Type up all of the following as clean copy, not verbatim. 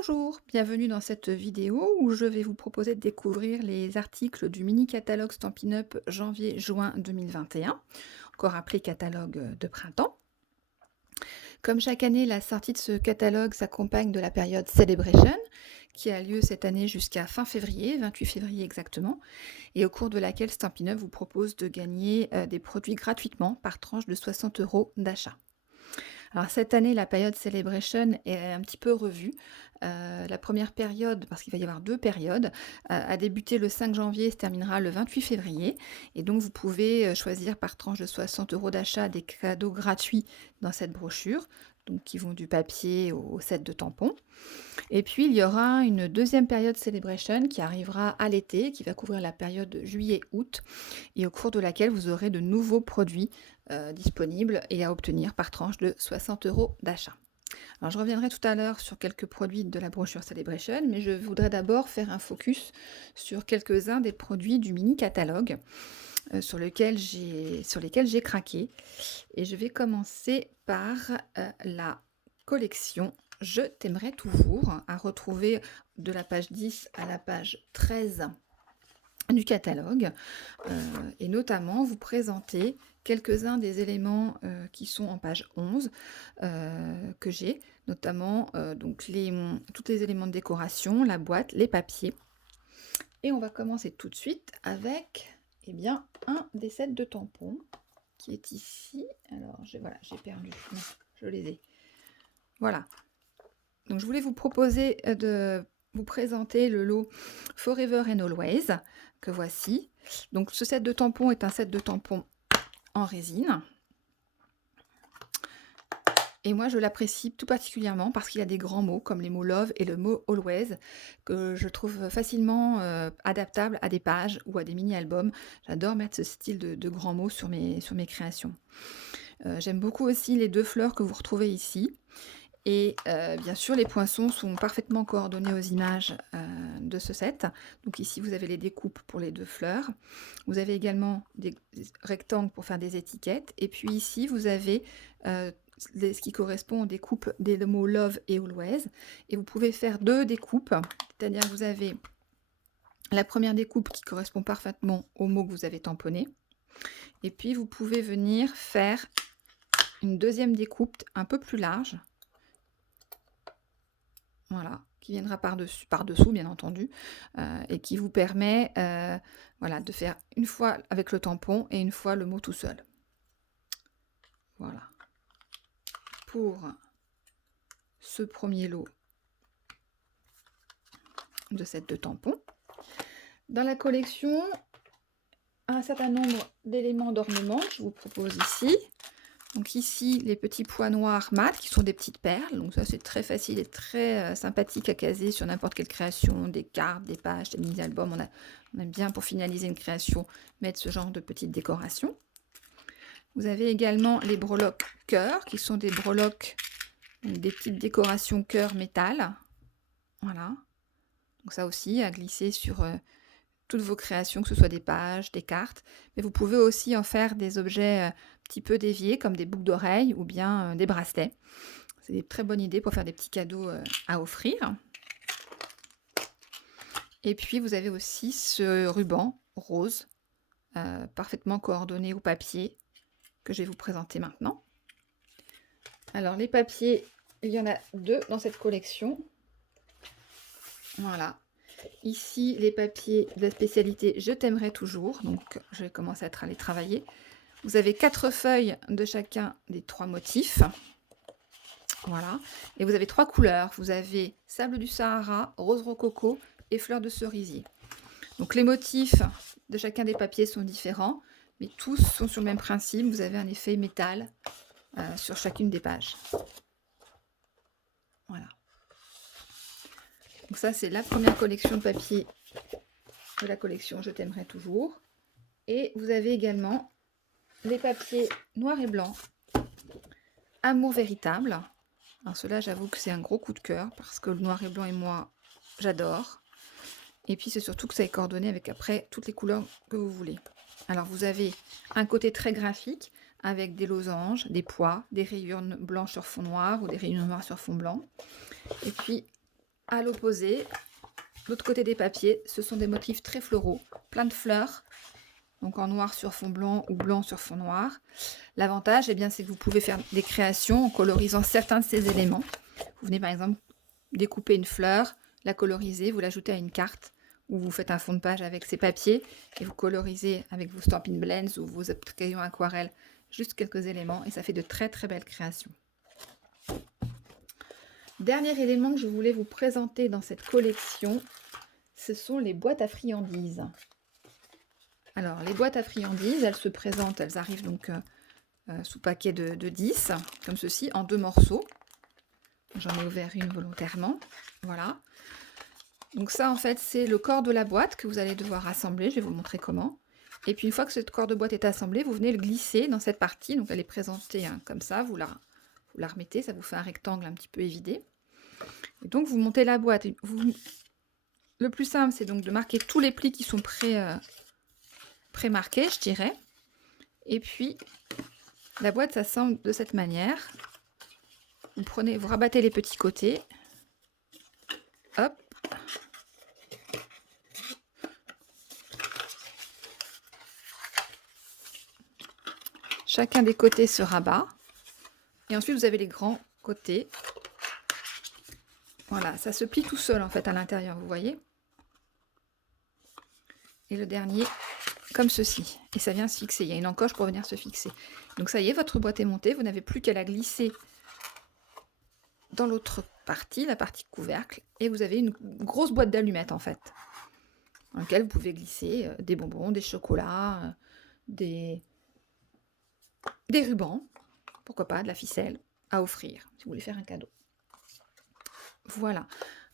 Bonjour, bienvenue dans cette vidéo où je vais vous proposer de découvrir les articles du mini catalogue Stampin' Up janvier-juin 2021, encore appelé catalogue de printemps. Comme chaque année, la sortie de ce catalogue s'accompagne de la période Celebration, qui a lieu cette année jusqu'à fin février, 28 février exactement, et au cours de laquelle Stampin' Up vous propose de gagner des produits gratuitement par tranche de 60 € d'achat. Alors cette année, la période Celebration est un petit peu revue. La première période, parce qu'il va y avoir 2 périodes, a débuté le 5 janvier et se terminera le 28 février et donc vous pouvez, choisir par tranche de 60 € d'achat des cadeaux gratuits dans cette brochure, donc qui vont du papier au set de tampons. Et puis il y aura une deuxième période Celebration qui arrivera à l'été, qui va couvrir la période juillet-août et au cours de laquelle vous aurez de nouveaux produits disponibles et à obtenir par tranche de 60 € d'achat. Alors je reviendrai tout à l'heure sur quelques produits de la brochure Celebration, mais je voudrais d'abord faire un focus sur quelques-uns des produits du mini catalogue sur lesquels j'ai craqué. Et je vais commencer par la collection Je t'aimerai toujours, à retrouver de la page 10 à la page 13 du catalogue, et notamment vous présenter quelques-uns des éléments qui sont en page 11 que j'ai, notamment donc tous les éléments de décoration, la boîte, les papiers. Et on va commencer tout de suite avec eh bien, un des sets de tampons qui est ici. Alors voilà, j'ai perdu, non, je les ai. Voilà. Donc je voulais vous proposer de vous présenter le lot Forever and Always, que voici. Donc ce set de tampons est un set de tampons en résine. Et moi je l'apprécie tout particulièrement parce qu'il y a des grands mots comme les mots love et le mot always que je trouve facilement adaptables à des pages ou à des mini-albums. J'adore mettre ce style de grands mots sur mes créations. J'aime beaucoup aussi les 2 fleurs que vous retrouvez ici. Et bien sûr, les poinçons sont parfaitement coordonnés aux images de ce set. Donc ici, vous avez les découpes pour les 2 fleurs. Vous avez également des rectangles pour faire des étiquettes. Et puis ici, vous avez ce qui correspond aux découpes des mots love et always. Et vous pouvez faire 2 découpes. C'est-à-dire que vous avez la première découpe qui correspond parfaitement aux mots que vous avez tamponnés. Et puis, vous pouvez venir faire une deuxième découpe un peu plus large. Voilà, qui viendra par-dessous bien entendu, et qui vous permet voilà, de faire une fois avec le tampon et une fois le mot tout seul. Voilà. Pour ce premier lot de set de tampons. Dans la collection, un certain nombre d'éléments d'ornement que je vous propose ici. Donc ici, les petits pois noirs mat qui sont des petites perles. Donc ça, c'est très facile et très sympathique à caser sur n'importe quelle création, des cartes, des pages, des mini-albums. On aime bien pour finaliser une création mettre ce genre de petites décorations. Vous avez également les breloques cœur qui sont des breloques, des petites décorations cœur métal. Voilà. Donc ça aussi à glisser sur toutes vos créations, que ce soit des pages, des cartes, mais vous pouvez aussi en faire des objets un petit peu déviés, comme des boucles d'oreilles ou bien des bracelets. C'est des très bonnes idées pour faire des petits cadeaux à offrir. Et puis vous avez aussi ce ruban rose, parfaitement coordonné au papier, que je vais vous présenter maintenant. Alors les papiers, il y en a 2 dans cette collection. Voilà. Ici, les papiers de la spécialité Je t'aimerai toujours, donc je vais commencer à les travailler. Vous avez 4 feuilles de chacun des 3 motifs. Voilà. Et vous avez 3 couleurs. Vous avez sable du Sahara, rose rococo et fleur de cerisier. Donc les motifs de chacun des papiers sont différents, mais tous sont sur le même principe. Vous avez un effet métal sur chacune des pages. Voilà. Donc ça, c'est la première collection de papier de la collection Je t'aimerai toujours. Et vous avez également les papiers noir et blanc, Amour véritable. Alors ceux-là, j'avoue que c'est un gros coup de cœur parce que le noir et blanc et moi, j'adore. Et puis c'est surtout que ça est coordonné avec après toutes les couleurs que vous voulez. Alors vous avez un côté très graphique avec des losanges, des pois, des rayures blanches sur fond noir ou des rayures noires sur fond blanc. Et puis À l'opposé, l'autre côté des papiers, ce sont des motifs très floraux, plein de fleurs, donc en noir sur fond blanc ou blanc sur fond noir. L'avantage, eh bien, c'est que vous pouvez faire des créations en colorisant certains de ces éléments. Vous venez par exemple découper une fleur, la coloriser, vous l'ajoutez à une carte, ou vous faites un fond de page avec ces papiers, et vous colorisez avec vos Stampin' Blends ou vos crayons aquarelles juste quelques éléments, et ça fait de très très belles créations. Dernier élément que je voulais vous présenter dans cette collection, ce sont les boîtes à friandises. Alors, les boîtes à friandises, elles se présentent, elles arrivent donc sous paquet de 10, comme ceci, en 2 morceaux. J'en ai ouvert une volontairement, voilà. Donc ça, en fait, c'est le corps de la boîte que vous allez devoir assembler, je vais vous montrer comment. Et puis une fois que ce corps de boîte est assemblé, vous venez le glisser dans cette partie, donc elle est présentée comme ça, vous la remettez, ça vous fait un rectangle un petit peu évidé. Et donc vous montez la boîte. Le plus simple, c'est donc de marquer tous les plis qui sont pré-marqués, je dirais. Et puis, la boîte s'assemble de cette manière. Vous rabattez les petits côtés. Hop. Chacun des côtés se rabat. Et ensuite, vous avez les grands côtés. Voilà, ça se plie tout seul en fait à l'intérieur, vous voyez. Et le dernier, comme ceci. Et ça vient se fixer. Il y a une encoche pour venir se fixer. Donc ça y est, votre boîte est montée. Vous n'avez plus qu'à la glisser dans l'autre partie, la partie couvercle. Et vous avez une grosse boîte d'allumettes en fait. Dans laquelle vous pouvez glisser des bonbons, des chocolats, des rubans. Pourquoi pas, de la ficelle à offrir si vous voulez faire un cadeau. Voilà.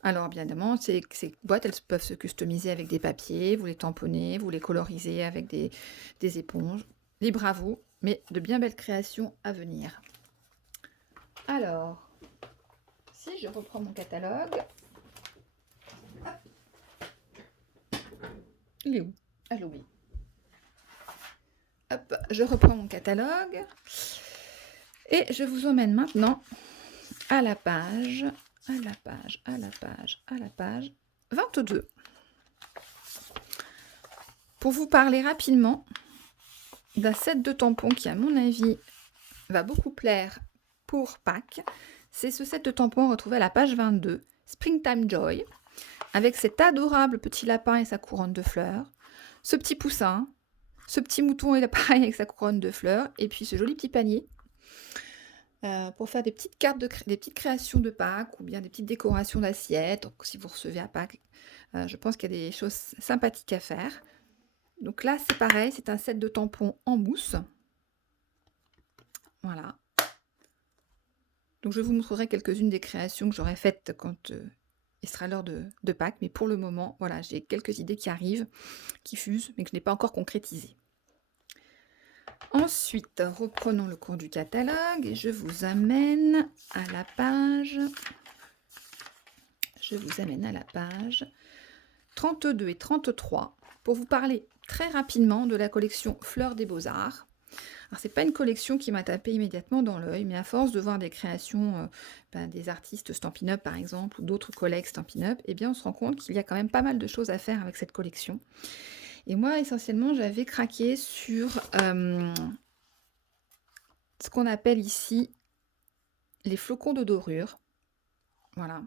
Alors, bien évidemment, ces boîtes, elles peuvent se customiser avec des papiers, vous les tamponnez, vous les colorisez avec des éponges. Libre à vous, mais de bien belles créations à venir. Alors, si je reprends mon catalogue... Il est où? Ah, j'ai oublié. Hop, je reprends mon catalogue. Et je vous emmène maintenant à la page 22. Pour vous parler rapidement d'un set de tampons qui, à mon avis, va beaucoup plaire pour Pâques. C'est ce set de tampons retrouvé à la page 22, Springtime Joy, avec cet adorable petit lapin et sa couronne de fleurs, ce petit poussin, ce petit mouton et pareil avec sa couronne de fleurs, et puis ce joli petit panier pour faire des petites cartes, des petites créations de Pâques ou bien des petites décorations d'assiettes. Donc si vous recevez à Pâques, je pense qu'il y a des choses sympathiques à faire. Donc là, c'est pareil, c'est un set de tampons en mousse. Voilà. Donc je vous montrerai quelques-unes des créations que j'aurai faites quand il sera l'heure de Pâques. Mais pour le moment, voilà, j'ai quelques idées qui arrivent, qui fusent, mais que je n'ai pas encore concrétisées. Ensuite, reprenons le cours du catalogue et je vous amène à la page... 32 et 33 pour vous parler très rapidement de la collection Fleurs des Beaux-Arts. Alors, c'est pas une collection qui m'a tapé immédiatement dans l'œil, mais à force de voir des créations des artistes Stampin' Up par exemple, ou d'autres collègues Stampin' Up, eh bien on se rend compte qu'il y a quand même pas mal de choses à faire avec cette collection. Et moi, essentiellement, j'avais craqué sur ce qu'on appelle ici les flocons de dorure. Voilà.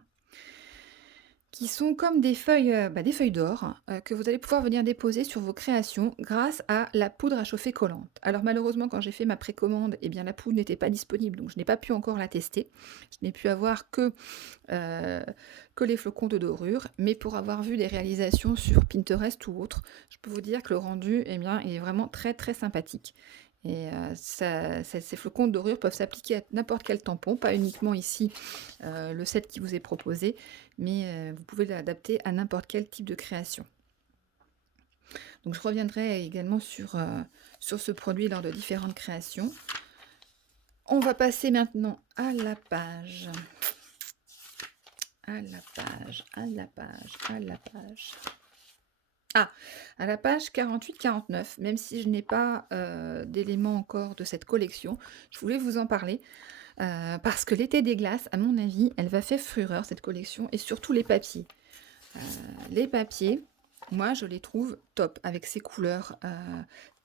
Qui sont comme des feuilles d'or que vous allez pouvoir venir déposer sur vos créations grâce à la poudre à chauffer collante. Alors malheureusement, quand j'ai fait ma précommande, eh bien la poudre n'était pas disponible, donc je n'ai pas pu encore la tester. Je n'ai pu avoir que les flocons de dorure, mais pour avoir vu des réalisations sur Pinterest ou autre, je peux vous dire que le rendu eh bien, est vraiment très très sympathique. Et ces flocons de dorure peuvent s'appliquer à n'importe quel tampon, pas uniquement ici le set qui vous est proposé, mais vous pouvez l'adapter à n'importe quel type de création. Donc je reviendrai également sur ce produit lors de différentes créations. On va passer maintenant à la page. À la page 48-49, même si je n'ai pas d'éléments encore de cette collection, je voulais vous en parler parce que l'été des glaces, à mon avis, elle va faire fureur, cette collection, et surtout les papiers. Les papiers, moi, je les trouve top, avec ces couleurs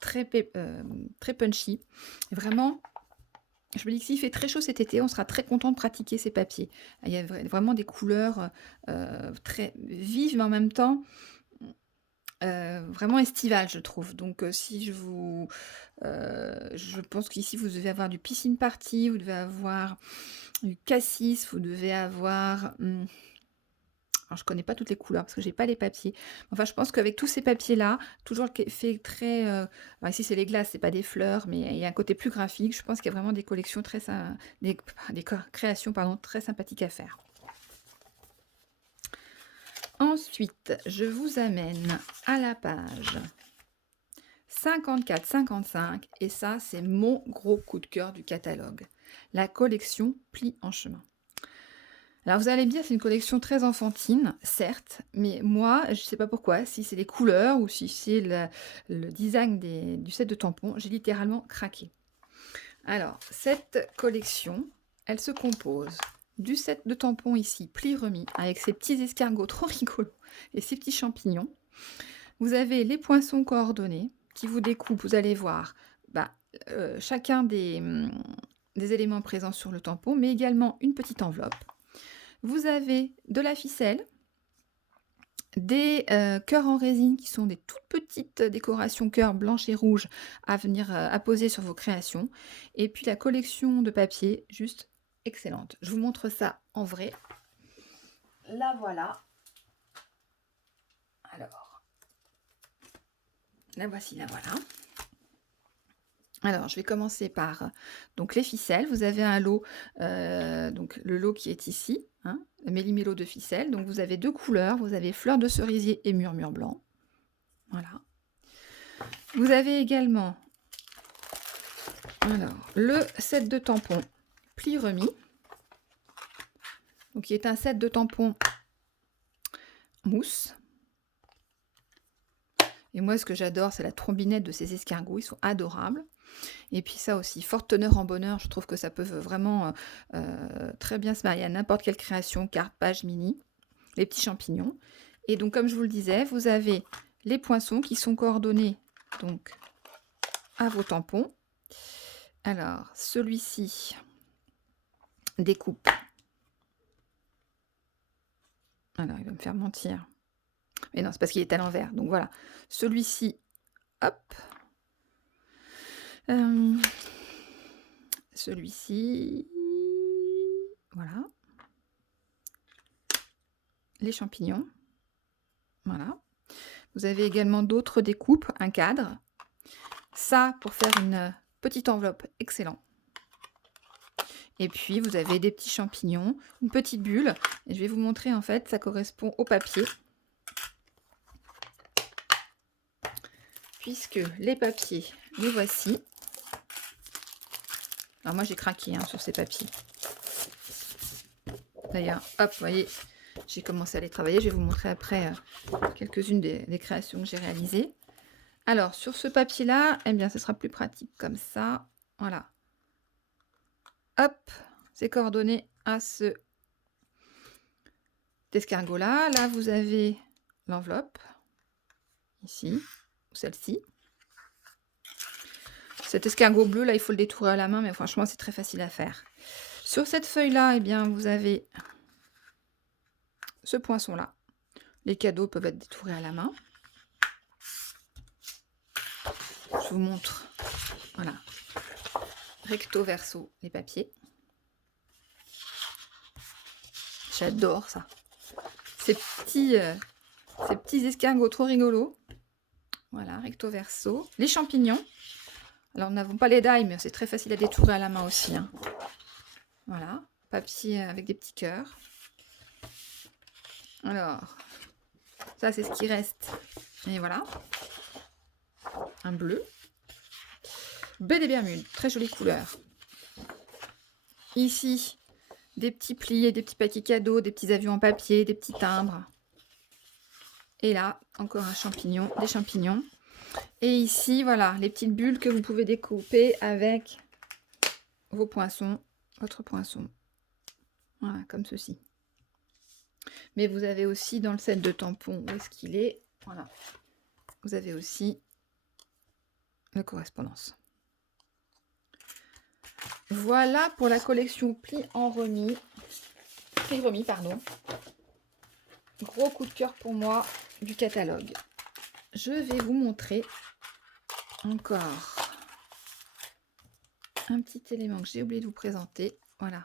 très punchy. Vraiment, je me dis que s'il fait très chaud cet été, on sera très content de pratiquer ces papiers. Il y a vraiment des couleurs très vives, mais en même temps vraiment estivales, je trouve. Donc si je pense qu'ici, vous devez avoir du piscine party, vous devez avoir du cassis, vous devez avoir... alors, je connais pas toutes les couleurs parce que j'ai pas les papiers. Enfin, je pense qu'avec tous ces papiers-là, toujours le fait très... alors ici, c'est les glaces, c'est pas des fleurs, mais il y a un côté plus graphique. Je pense qu'il y a vraiment des collections des créations, pardon, très sympathiques à faire. Ensuite, je vous amène à la page 54-55, et ça, c'est mon gros coup de cœur du catalogue. La collection Plis en chemin. Alors vous allez me dire, c'est une collection très enfantine, certes, mais moi, je ne sais pas pourquoi, si c'est les couleurs ou si c'est le design du set de tampons, j'ai littéralement craqué. Alors, cette collection, elle se compose du set de tampons ici, pli remis, avec ces petits escargots trop rigolos et ces petits champignons. Vous avez les poinçons coordonnés qui vous découpent, vous allez voir, chacun des éléments présents sur le tampon, mais également une petite enveloppe. Vous avez de la ficelle, des cœurs en résine qui sont des toutes petites décorations cœurs blanches et rouges à venir apposer sur vos créations. Et puis la collection de papier, juste excellente. Je vous montre ça en vrai. La voilà. Alors, la voici, la voilà. Alors, je vais commencer par donc les ficelles. Vous avez un lot, donc le lot qui est ici, hein, méli-mélo de ficelles. Donc, vous avez deux couleurs. Vous avez fleur de cerisier et murmure blanc. Voilà. Vous avez également le set de tampons pli remis. Donc, qui est un set de tampons mousse. Et moi, ce que j'adore, c'est la trombinette de ces escargots. Ils sont adorables. Et puis ça aussi, forte teneur en bonheur, je trouve que ça peut vraiment très bien se marier à n'importe quelle création, carte, page, mini, les petits champignons. Et donc, comme je vous le disais, vous avez les poinçons qui sont coordonnés donc à vos tampons. Alors, celui-ci découpe. Alors, il va me faire mentir. Mais non, c'est parce qu'il est à l'envers. Donc voilà, celui-ci, hop. Celui-ci, voilà. Les champignons, voilà. Vous avez également d'autres découpes, un cadre. Ça, pour faire une petite enveloppe, excellent. Et puis, vous avez des petits champignons, une petite bulle. Et je vais vous montrer, en fait, ça correspond au papier. Puisque les papiers, les voici. Alors moi, j'ai craqué sur ces papiers. D'ailleurs, hop, vous voyez, j'ai commencé à les travailler. Je vais vous montrer après quelques-unes des créations que j'ai réalisées. Alors, sur ce papier-là, eh bien, ce sera plus pratique comme ça. Voilà. Hop, c'est coordonné à ce escargot-là. Là, vous avez l'enveloppe, ici, ou celle-ci. Cet escargot bleu, là, il faut le détourer à la main, mais franchement, c'est très facile à faire. Sur cette feuille-là, eh bien, vous avez ce poinçon-là. Les cadeaux peuvent être détourés à la main. Je vous montre, voilà, recto verso les papiers. J'adore ça. Ces petits escargots trop rigolos. Voilà, recto verso. Les champignons. Alors, nous n'avons pas les dailles, mais c'est très facile à détourer à la main aussi. Voilà, papier avec des petits cœurs. Alors, ça, c'est ce qui reste. Et voilà. Un bleu. Baie des Bermudes, très jolie couleur. Ici, des petits plis et des petits paquets cadeaux, des petits avions en papier, des petits timbres. Et là, encore un champignon, des champignons. Et ici, voilà, les petites bulles que vous pouvez découper avec vos poinçons. votre poinçon. Voilà, comme ceci. Mais vous avez aussi dans le set de tampons, où est-ce qu'il est? Voilà. Vous avez aussi la correspondance. Voilà pour la collection pli remis, pardon. Gros coup de cœur pour moi du catalogue. Je vais vous montrer encore un petit élément que j'ai oublié de vous présenter. Voilà.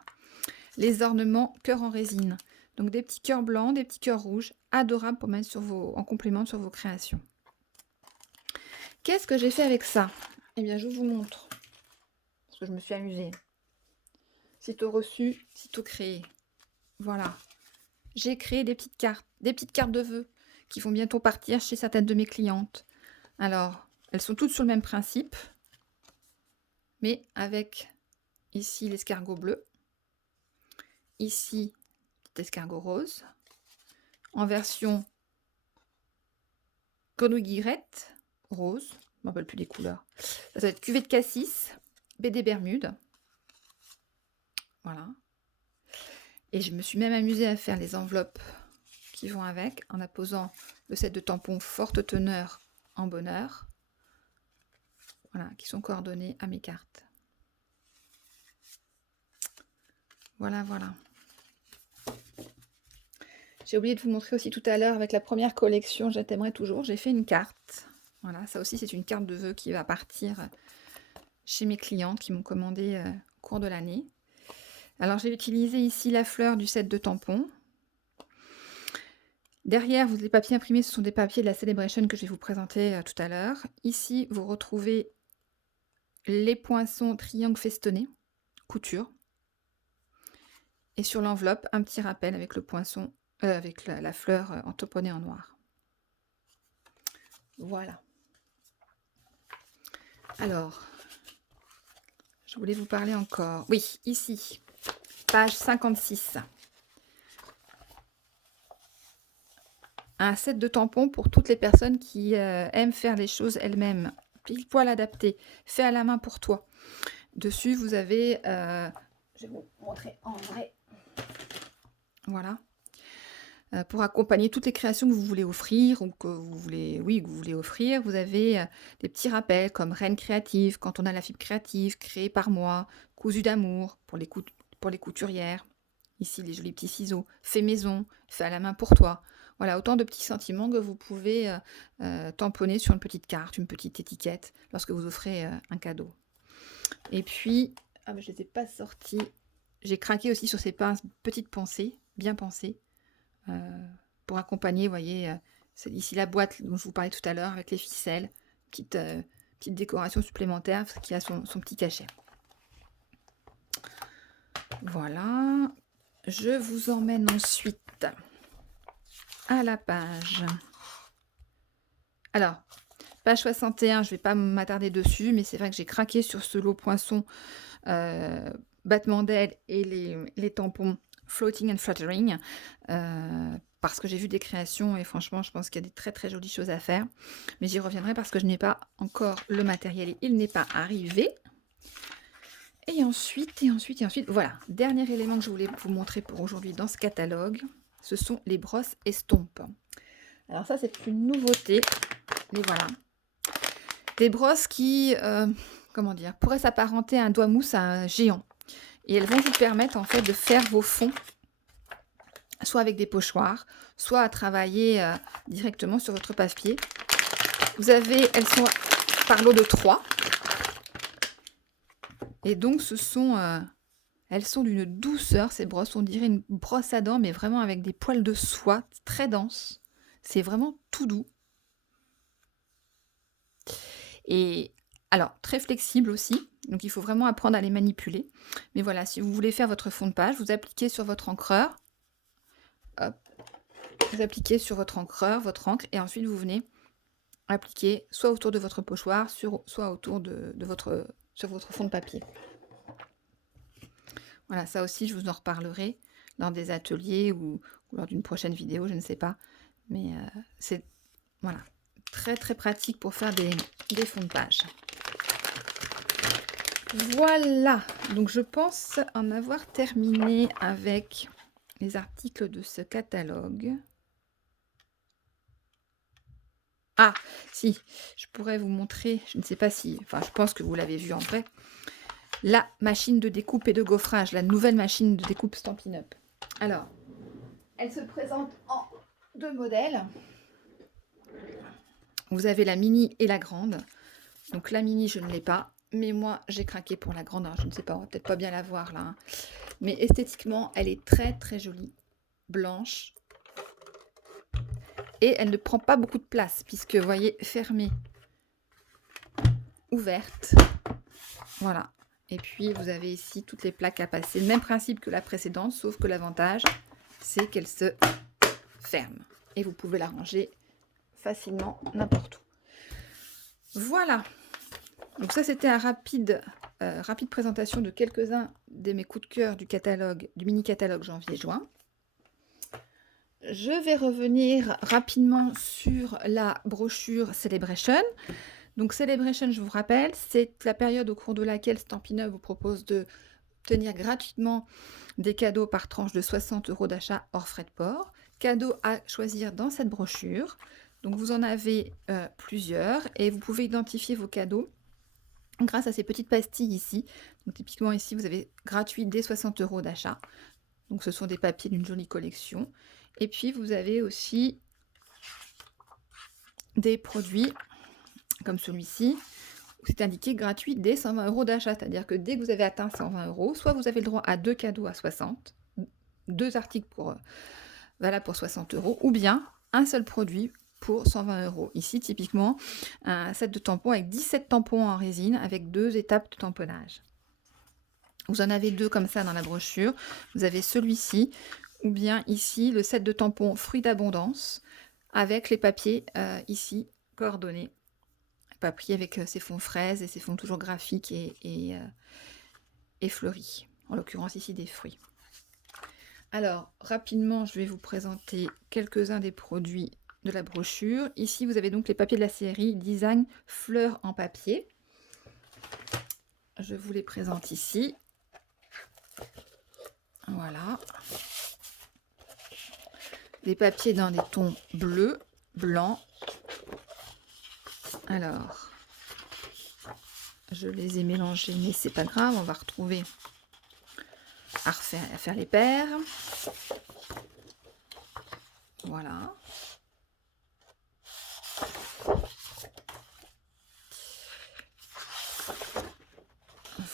Les ornements cœur en résine. Donc des petits cœurs blancs, des petits cœurs rouges, adorables pour mettre en complément sur vos créations. Qu'est-ce que j'ai fait avec ça? Eh bien, je vous montre. Parce que je me suis amusée. Sitôt reçu, sitôt créé. Voilà. J'ai créé des petites cartes de vœux qui vont bientôt partir chez certaines de mes clientes. Alors, elles sont toutes sur le même principe, mais avec ici l'escargot bleu, ici l'escargot rose, en version grenouille guillerette, rose, je ne me rappelle plus les couleurs. Ça va être cuvée de cassis, BD Bermude. Voilà. Et je me suis même amusée à faire les enveloppes qui vont avec, en apposant le set de tampons forte teneur en bonheur. Voilà, qui sont coordonnés à mes cartes. Voilà, voilà. J'ai oublié de vous montrer aussi tout à l'heure avec la première collection, je t'aimerais toujours, j'ai fait une carte. Voilà, ça aussi c'est une carte de vœux qui va partir chez mes clientes qui m'ont commandé au cours de l'année. Alors j'ai utilisé ici la fleur du set de tampons. Derrière, les papiers imprimés, ce sont des papiers de la Celebration que je vais vous présenter tout à l'heure. Ici, vous retrouvez les poinçons triangles festonnés, couture. Et sur l'enveloppe, un petit rappel avec le poinçon, avec la fleur entoponnée en noir. Voilà. Alors, je voulais vous parler encore. Oui, ici, page 56. Un set de tampons pour toutes les personnes qui aiment faire les choses elles-mêmes. Pile poil adapté, fait à la main pour toi. Dessus, vous avez... je vais vous montrer en vrai. Voilà. Pour accompagner toutes les créations que vous voulez offrir ou que vous voulez offrir, vous avez des petits rappels comme Reine créative, quand on a la fibre créative, créée par moi, cousu d'amour pour les couturières. Ici, les jolis petits ciseaux, fait maison, fait à la main pour toi. Voilà, autant de petits sentiments que vous pouvez tamponner sur une petite carte, une petite étiquette, lorsque vous offrez un cadeau. Et puis, mais je ne les ai pas sortis. J'ai craqué aussi sur ces pinces petites pensées, bien pensées, pour accompagner, vous voyez, c'est ici la boîte dont je vous parlais tout à l'heure, avec les ficelles, petite décoration supplémentaire, qui a son petit cachet. Voilà. Je vous emmène ensuite à la page. Alors, page 61, je ne vais pas m'attarder dessus, mais c'est vrai que j'ai craqué sur ce lot poinçon battement d'aile et les tampons Floating and Fluttering, parce que j'ai vu des créations et franchement, je pense qu'il y a des très très jolies choses à faire. Mais j'y reviendrai parce que je n'ai pas encore le matériel et il n'est pas arrivé. Et ensuite, voilà, dernier élément que je voulais vous montrer pour aujourd'hui dans ce catalogue, ce sont les brosses estompes. Alors ça, c'est une nouveauté, les voilà. Des brosses qui, comment dire, pourraient s'apparenter à un doigt mousse à un géant. Et elles vont vous permettre en fait de faire vos fonds, soit avec des pochoirs, soit à travailler directement sur votre papier. Vous avez, elles sont par lot de 3. Et donc, elles sont d'une douceur, ces brosses. On dirait une brosse à dents, mais vraiment avec des poils de soie très denses. C'est vraiment tout doux. Et alors, très flexible aussi. Donc, il faut vraiment apprendre à les manipuler. Mais voilà, si vous voulez faire votre fond de page, vous appliquez sur votre encreur. Hop. Vous appliquez sur votre encreur, votre encre. Et ensuite, vous venez appliquer soit autour de votre pochoir, soit autour sur votre fond de papier. Voilà, ça aussi, je vous en reparlerai lors des ateliers ou lors d'une prochaine vidéo, je ne sais pas. Mais c'est voilà, très très pratique pour faire des fonds de page. Voilà, donc je pense en avoir terminé avec les articles de ce catalogue. Ah, si, je pourrais vous montrer, je ne sais pas si, enfin je pense que vous l'avez vu en vrai, la machine de découpe et de gaufrage, la nouvelle machine de découpe Stampin' Up. Alors, elle se présente en 2 modèles. Vous avez la mini et la grande. Donc la mini, je ne l'ai pas, mais moi, j'ai craqué pour la grande. Alors, je ne sais pas, on va peut-être pas bien la voir là, hein. Mais esthétiquement, elle est très très jolie, blanche. Et elle ne prend pas beaucoup de place, puisque, vous voyez, fermée, ouverte. Voilà. Et puis, vous avez ici toutes les plaques à passer. Le même principe que la précédente, sauf que l'avantage, c'est qu'elle se ferme. Et vous pouvez la ranger facilement n'importe où. Voilà. Donc ça, c'était un rapide présentation de quelques-uns de mes coups de cœur du catalogue, du mini-catalogue janvier-juin. Je vais revenir rapidement sur la brochure Celebration. Donc Celebration, je vous rappelle, c'est la période au cours de laquelle Stampin' Up vous propose de obtenir gratuitement des cadeaux par tranche de 60 € d'achat hors frais de port. Cadeaux à choisir dans cette brochure. Donc vous en avez plusieurs et vous pouvez identifier vos cadeaux grâce à ces petites pastilles ici. Donc typiquement ici, vous avez gratuit dès 60 € d'achat. Donc ce sont des papiers d'une jolie collection. Et puis vous avez aussi des produits comme celui-ci, où c'est indiqué gratuit dès 120 € d'achat. C'est-à-dire que dès que vous avez atteint 120 €, soit vous avez le droit à 2 cadeaux à 60, 2 articles valables pour 60 €, ou bien un seul produit pour 120 €. Ici, typiquement, un set de tampons avec 17 tampons en résine avec 2 étapes de tamponnage. Vous en avez 2 comme ça dans la brochure. Vous avez celui-ci, ou bien ici, le set de tampons fruits d'abondance, avec les papiers ici coordonnés. Papier avec ses fonds fraises et ses fonds toujours graphiques et fleuris. En l'occurrence ici des fruits. Alors, rapidement, je vais vous présenter quelques-uns des produits de la brochure. Ici, vous avez donc les papiers de la série Design Fleurs en papier. Je vous les présente ici. Voilà. Des papiers dans des tons bleus, blancs. Alors, je les ai mélangés, mais c'est pas grave, on va retrouver à faire les paires. Voilà.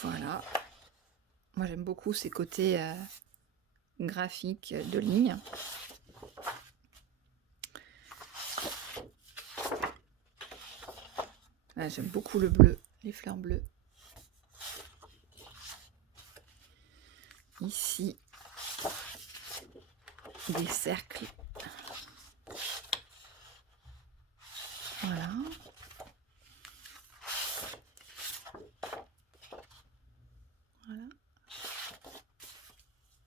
Voilà. Moi, j'aime beaucoup ces côtés graphiques de lignes. J'aime beaucoup le bleu, les fleurs bleues. Ici, des cercles. Voilà. Voilà.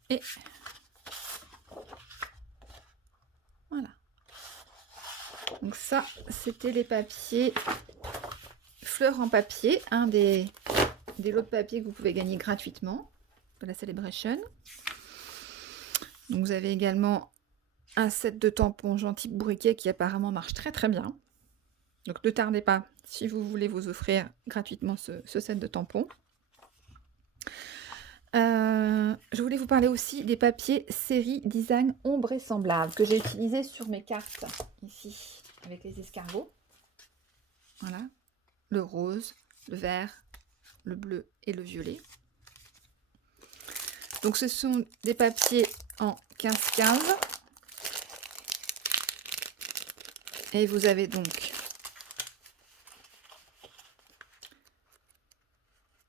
Et voilà. Donc ça, c'était les papiers fleurs en papier, un des lots de papier que vous pouvez gagner gratuitement de la Celebration. Donc vous avez également un set de tampons Gentil Bourriquet qui apparemment marche très très bien. Donc ne tardez pas si vous voulez vous offrir gratuitement ce set de tampons. Je voulais vous parler aussi des papiers série Design Ombre et Semblable que j'ai utilisés sur mes cartes ici avec les escargots. Voilà, le rose, le vert, le bleu et le violet. Donc ce sont des papiers en 15-15. Et vous avez donc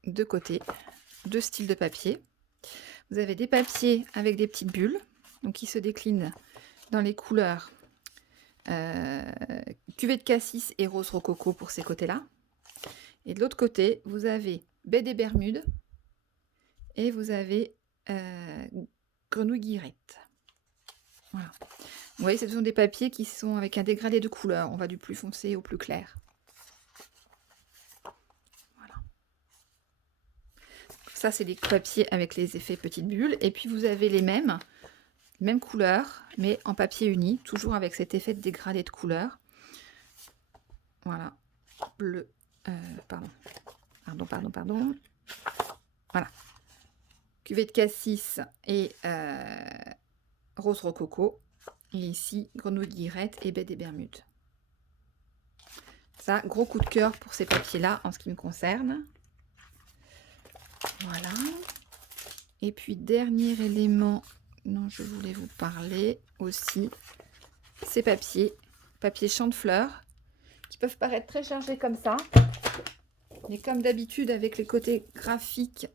deux côtés, deux styles de papier. Vous avez des papiers avec des petites bulles, donc qui se déclinent dans les couleurs cuvée de cassis et rose rococo pour ces côtés-là. Et de l'autre côté, vous avez baie des Bermudes et vous avez grenouille guillerette. Voilà. Vous voyez, ce sont des papiers qui sont avec un dégradé de couleurs. On va du plus foncé au plus clair. Voilà. Ça, c'est des papiers avec les effets petites bulles. Et puis, vous avez les mêmes couleurs, mais en papier uni, toujours avec cet effet de dégradé de couleurs. Voilà. Bleu. Pardon. Voilà. Cuvée de cassis et rose rococo. Et ici, grenouille guillerette et baie des Bermudes. Ça, gros coup de cœur pour ces papiers-là en ce qui me concerne. Voilà. Et puis, dernier élément dont je voulais vous parler aussi, ces papiers champ de fleurs, qui peuvent paraître très chargés comme ça. Mais comme d'habitude, avec les côtés graphiques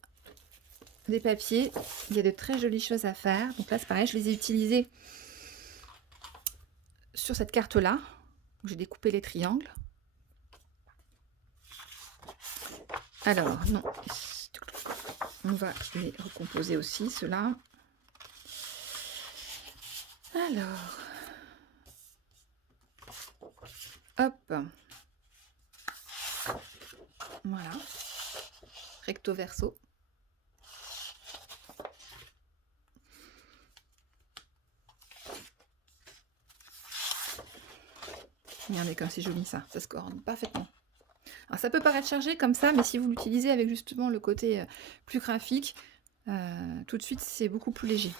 des papiers, il y a de très jolies choses à faire. Donc là, c'est pareil, je les ai utilisés sur cette carte-là, où j'ai découpé les triangles. Alors, non, on va les recomposer aussi, ceux-là. Alors, hop, voilà, recto verso. Regardez comme c'est joli ça se coordonne parfaitement. Alors ça peut paraître chargé comme ça, mais si vous l'utilisez avec justement le côté plus graphique, tout de suite c'est beaucoup plus léger.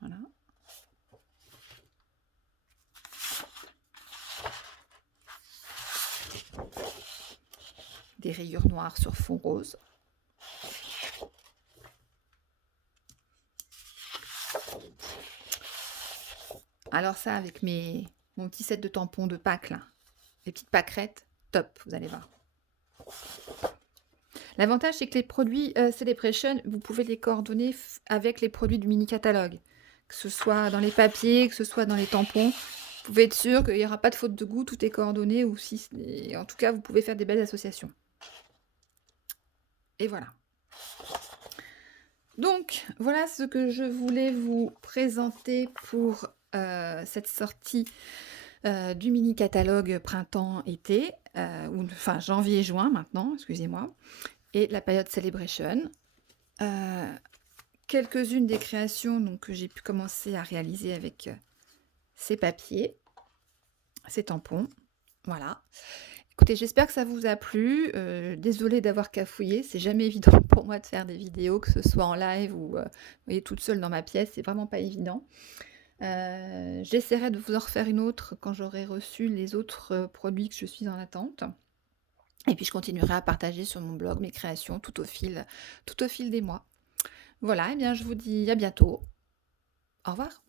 Voilà. Des rayures noires sur fond rose. Alors ça, avec mon petit set de tampons de Pâques, là, les petites pâquerettes, top, vous allez voir. L'avantage, c'est que les produits Celebration, vous pouvez les coordonner avec les produits du mini-catalogue. Que ce soit dans les papiers, que ce soit dans les tampons. Vous pouvez être sûr qu'il n'y aura pas de faute de goût, tout est coordonné. Ou si, en tout cas, vous pouvez faire des belles associations. Et voilà. Donc, voilà ce que je voulais vous présenter pour cette sortie du mini-catalogue printemps-été, enfin janvier-juin maintenant, excusez-moi, et la période Celebration. Quelques-unes des créations donc, que j'ai pu commencer à réaliser avec ces papiers, ces tampons, voilà. Écoutez, j'espère que ça vous a plu. Désolée d'avoir cafouillé, c'est jamais évident pour moi de faire des vidéos, que ce soit en live ou vous voyez, toute seule dans ma pièce, c'est vraiment pas évident. J'essaierai de vous en refaire une autre quand j'aurai reçu les autres produits que je suis en attente. Et puis je continuerai à partager sur mon blog mes créations tout au fil des mois. Voilà, et bien je vous dis à bientôt. Au revoir.